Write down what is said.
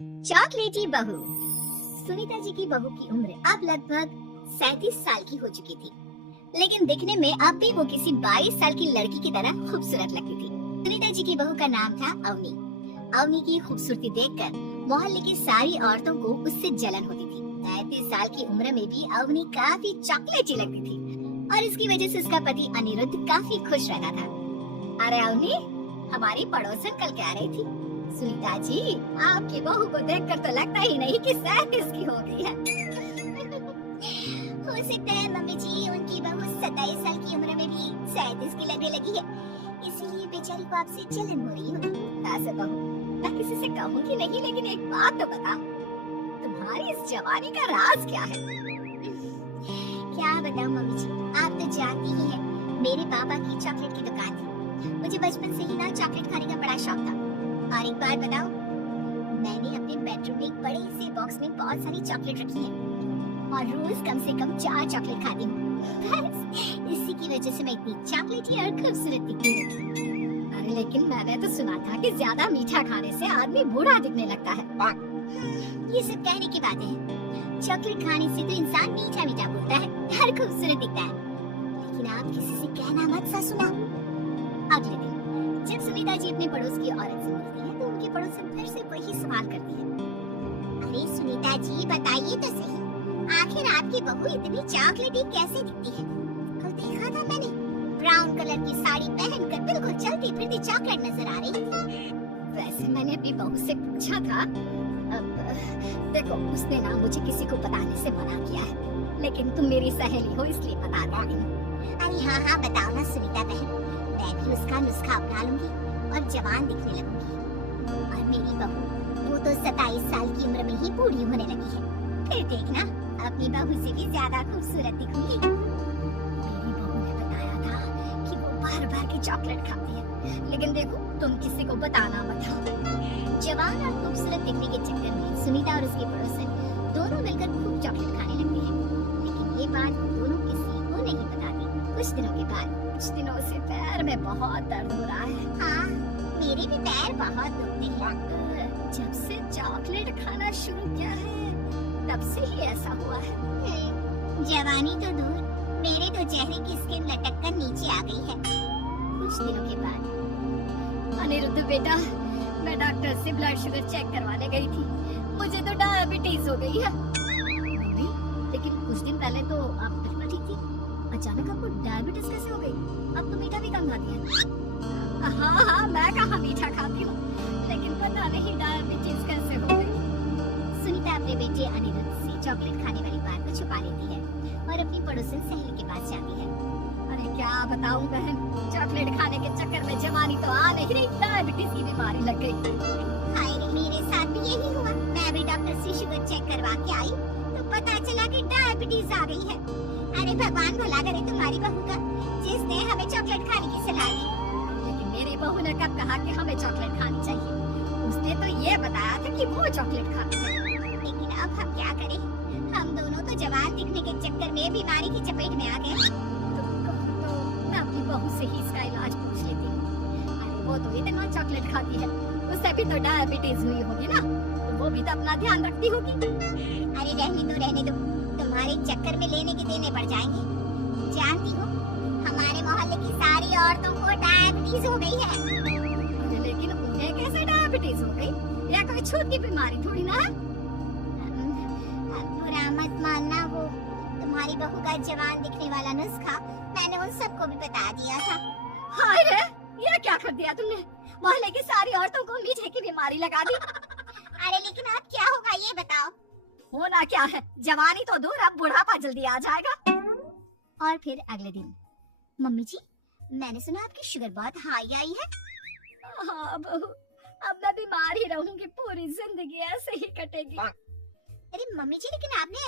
चॉकलेटी बहू। सुनीता जी की बहू की उम्र अब लगभग 37 साल की हो चुकी थी, लेकिन दिखने में अब भी वो किसी 22 साल की लड़की की तरह खूबसूरत लगती थी। सुनीता जी की बहू का नाम था अवनी। अवनी की खूबसूरती देखकर मोहल्ले की सारी औरतों को उससे जलन होती थी। 35 साल की उम्र में भी अवनी काफी चॉकलेटी लगती थी और इसकी वजह से उसका पति अनिरुद्ध काफी खुश रहता था। अरे अवनी, हमारी पड़ोसन कल कह रही थी, सुनीता जी आपकी बहू को देखकर तो लगता ही नहीं कि 37 की हो गई है। हो सकता है मम्मी जी उनकी बहू 27 साल की उम्र में भी 37 की लगने लगी है, इसीलिए बेचारी को आपसे जलन हो रही होगी। ऐसे बहू मैं किसी से कहूँगी नहीं, लेकिन एक बात तो बता, तुम्हारी इस जवानी का राज क्या है? क्या बताऊं मम्मी जी, आप तो जानती ही हैं, मेरे पापा की चॉकलेट की दुकान थी। मुझे बचपन से ही ना चॉकलेट खाने का बड़ा शौक था। और एक बात बताऊं, मैंने अपने बेडरूम में एक बड़े से बॉक्स में बहुत सारी चॉकलेट रखी है और रोज कम से कम 4 चॉकलेट खाती हूँ। इसी की वजह से मैं इतनी चॉकलेटी और खूबसूरत दिखती हूँ। अरे लेकिन मैंने तो सुना था कि ज्यादा मीठा खाने से आदमी बूढ़ा दिखने लगता है। ये सब कहने की बातें हैं। चॉकलेट खाने से तो इंसान मीठा मीठा बोलता है और खूबसूरत दिखता है, लेकिन आप किसी से कहना मत सासुमा। अगले दिन जब सुनीता जी अपने पड़ोस की औरत से मिलती है तो उनकी पड़ोसन फिर से वही सवाल करती है। अरे सुनीता जी बताइए तो सही, आखिर आपकी बहू इतनी चॉकलेटी कैसे दिखती है? कल देखा था मैंने, ब्राउन कलर की साड़ी पहनकर बिल्कुल चलती फिरती चॉकलेट नजर आ रही थी। वैसे मैंने अपनी बहू से पूछा था, अब देखो उसने ना मुझे किसी को बताने से मना किया है, लेकिन तुम मेरी सहेली हो इसलिए बता दूंगी। अरे हाँ हाँ बताओ ना सुनीता बहन, मैं भी उसका नुस्खा अपना लूंगी और जवान दिखने लगूंगी। और मेरी बहू वो तो 27 साल की उम्र में ही बूढ़ी होने लगी है, फिर देखना अपनी बहू से भी ज्यादा खूबसूरत दिखूंगी। मेरी बहू ने बताया था कि वो बार बार की चॉकलेट खाती है, लेकिन देखो तुम किसी को बताना मत। जवान और खूबसूरत दिखने के चक्कर में सुनीता और उसकी पड़ोसन दोनों मिलकर खूब चॉकलेट खाने लगते हैं, लेकिन ये बात दोनों किसी को नहीं बताती। कुछ दिनों के बाद, कुछ दिनों से पैर में बहुत दर्द हो रहा है। हाँ, मेरे भी पैर बहुत दुखते हैं। जब से चॉकलेट खाना शुरू किया है तब से ही ऐसा हुआ है। जवानी तो दूर, मेरे तो चेहरे की स्किन लटक कर नीचे आ गई है। कुछ दिनों के बाद, अनिरुद्ध बेटा, मैं डॉक्टर से ब्लड शुगर चेक करवाने गई थी, मुझे तो डायबिटीज हो गई है। लेकिन कुछ दिन पहले तो आप बिल्कुल ठीक थी, अचानक आपको डायबिटीज कैसे हो गई? अब तो मीठा भी कम खाती है। हाँ हाँ मैं कहाँ मीठा खाती हूँ, लेकिन पता नहीं डायबिटीज कैसे हो गई। सुनीता अपने बेटे अनिरुद्ध से चॉकलेट खाने वाली बात को छुपा लेती है और अपनी पड़ोसन सहेली के पास जाती है। अरे क्या बताऊं बहन, चॉकलेट खाने के चक्कर में जवानी तो आ नहीं रही, डायबिटीज की बीमारी लग गई। हाय रे, मेरे साथ भी यही हुआ। मैं भी डॉक्टर से शुगर चेक करवा के आई तो पता चला कि डायबिटीज आ गई है। अरे भगवान भला करे तुम्हारी बहू का, जिसने हमें चॉकलेट खाने की सलाह दी। लेकिन मेरी बहू ने कब कहा कि हमें चॉकलेट खानी चाहिए? उसने तो ये बताया था कि वो चॉकलेट खाती है। लेकिन अब हम क्या करें, हम दोनों तो जवान दिखने के चक्कर में बीमारी की चपेट में आ गए। तो मैं अपनी बहू से ही इसका इलाज पूछ लेती हूँ। अरे वो तो इतना चॉकलेट खाती है, उससे भी तो डायबिटीज हुई होगी ना, तो वो भी तो अपना ध्यान रखती होगी। अरे रहने दो, तुम्हारे चक्कर में लेने के देने पड़ जाएंगे। जानती हो, हमारे मोहल्ले की सारी औरतों को डायबिटीज हो गई है। लेकिन उन्हें कैसे डायबिटीज हो गई? या कोई छूत की बीमारी थोड़ी ना है। बुरा मत मानना, वो तुम्हारी बहू का जवान दिखने वाला नुस्खा मैंने उन सबको भी बता दिया था। हाय रे, ये क्या कर दिया तुमने? मोहल्ले की सारी औरतों को मीठे की बीमारी लगा दी। अरे लेकिन अब क्या होगा ये बताओ? होना क्या है, जवानी तो दूर, अब बुढ़ापा जल्दी आ जाएगा। और फिर अगले दिन, मम्मी जी मैंने सुना आपकी शुगर बहुत हाई आई है। हाँ बहू, अब मैं बीमार ही रहूंगी, पूरी जिंदगी ऐसे ही कटेगी। अरे मम्मी जी लेकिन आपने